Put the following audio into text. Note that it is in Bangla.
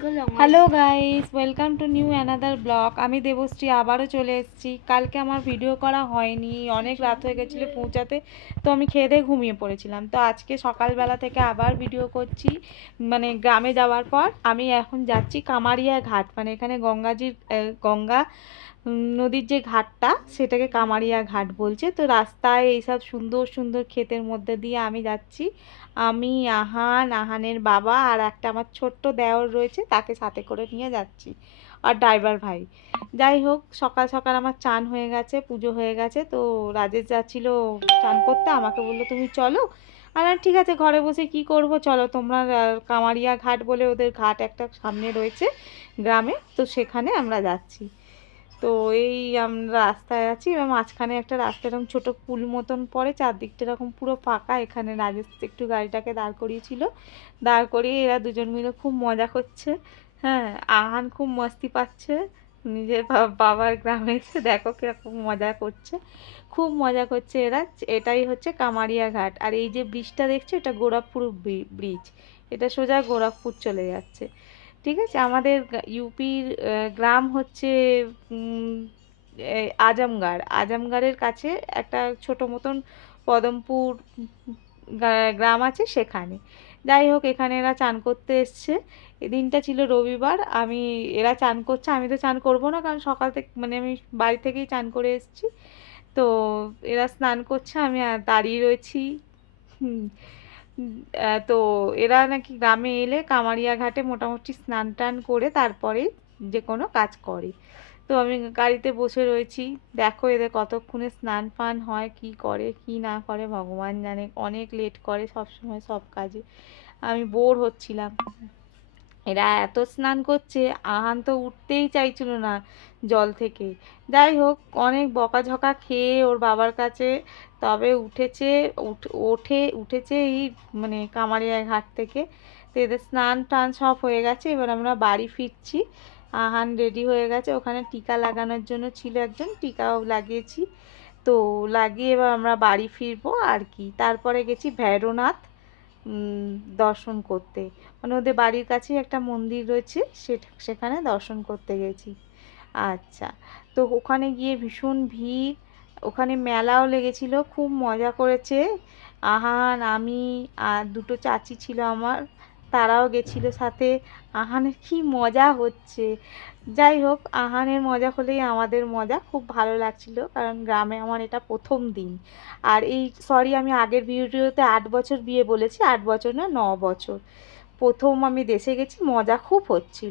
Hello guys, welcome to new another blog. আমি দেবশ্রী আবারও চলে এসেছি। কালকে আমার ভিডিও করা হয়নি, অনেক রাত হয়ে গেছিলো পৌঁছাতে, তো আমি খেয়ে দিয়ে ঘুমিয়ে পড়েছিলাম। তো আজকে সকালবেলা থেকে আবার ভিডিও করছি, মানে গ্রামে যাওয়ার পর। আমি এখন যাচ্ছি কামারিয়া ঘাট, মানে এখানে গঙ্গা নদীর যে ঘাটটা সেটাকে কামারিয়া ঘাট বলছে। তো রাস্তায় এইসব সুন্দর সুন্দর ক্ষেতের মধ্যে দিয়ে আমি যাচ্ছি। আমি, আহানের বাবা আর একটা আমার ছোট্ট দেওর রয়েছে, তাকে সাথে করে নিয়ে যাচ্ছি, আর ড্রাইভার ভাই। যাই হোক, সকাল সকাল আমার চান হয়ে গেছে, পুজো হয়ে গেছে। তো রাজেশ যাচ্ছিল চান করতে, আমাকে বললো তুমি চলো। আর ঠিক আছে, ঘরে বসে কি করব, চলো তোমরা। কামারিয়া ঘাট বলে ওদের ঘাট একটা সামনে রয়েছে গ্রামে, তো সেখানে আমরা যাচ্ছি। তো এই আমরা রাস্তায় আছি, এবং মাঝখানে একটা রাস্তা এরকম ছোটো পুল মতন পড়ে, চারদিকটা এরকম পুরো ফাঁকা। এখানে রাজেশ একটু গাড়িটাকে দাঁড় করিয়েছিল, দাঁড় করিয়ে এরা দুজন মিলে খুব মজা করছে। হ্যাঁ, আহান খুব মস্তি পাচ্ছে নিজের বাবার গ্রামে এসে। দেখো কিরকম মজা করছে, খুব মজা করছে এরা। এটাই হচ্ছে কামারিয়া ঘাট। আর এই যে ব্রিজটা দেখছো, এটা গোরখপুর ব্রিজ, এটা সোজা গোরখপুর চলে যাচ্ছে। ঠিক আছে, আমাদের ইউপির গ্রাম হচ্ছে আজমগড়ের কাছে একটা ছোট মতন পদমপুর গ্রাম আছে সেখানে। যাই হোক, এখানে এরা চান করতে এসছে। এদিনটা ছিল রবিবার। এরা চান করছে, আমি তো চান করব না, কারণ সকাল থেকে মানে আমি বাড়ি থেকেই চান করে এসেছি। তো এরা স্নান করছে, আমি দাঁড়িয়ে রয়েছি। হুম, তো এরা নাকি গ্রামে এলে কামারিয়া ঘাটে মোটামুটি স্নান টান করে তারপরে যে কোনো কাজ করে। তো আমি গাড়িতে বসে রয়েছি, দেখো এদের কতক্ষণে স্নান ফান হয়, কি করে কি না করে ভগবান জানে। অনেক লেট করে সব সময় সব কাজে। আমি বোর হচ্ছিলাম। এরা এত স্নান করছে, আহান তো উঠতেই চাইছিল না জল থেকে। যাই হোক, অনেক বকাঝকা খেয়ে ওর বাবার কাছে তবে উঠেছে এই মানে কামারিয়া ঘাট থেকে। তো এদের স্নান টান সব হয়ে গেছে, এবার আমরা বাড়ি ফিরছি। আহান রেডি হয়ে গেছে, ওখানে টিকা লাগানোর জন্য ছিল একজন, টিকাও লাগিয়েছি। তো লাগিয়ে এবার আমরা বাড়ি ফিরবো আর কি। তারপরে গেছি ভৈরবনাথ দর্শন করতে, মানে ওদের বাড়ির কাছেই একটা মন্দির রয়েছে, সেখানে দর্শন করতে গেছি। আচ্ছা, তো ওখানে গিয়ে ভীষণ ভিড়, ওখানে মেলাও লেগেছিল, খুব মজা করেছে আহান, আমি আর দুটো চাচি ছিল আমার, তারাও গেছিল সাথে। আহানের কি মজা হচ্ছে। যাই হোক, আহানের মজা হলেই আমাদের মজা। খুব ভালো লাগছিল, কারণ গ্রামে আমার এটা প্রথম দিন। আর এই সরি, আমি আগের ভিডিওতে 8 বছর বিয়ে বলেছি, 8 বছর না 9 বছর। প্রথম আমি দেশে গেছি, মজা খুব হচ্ছিল।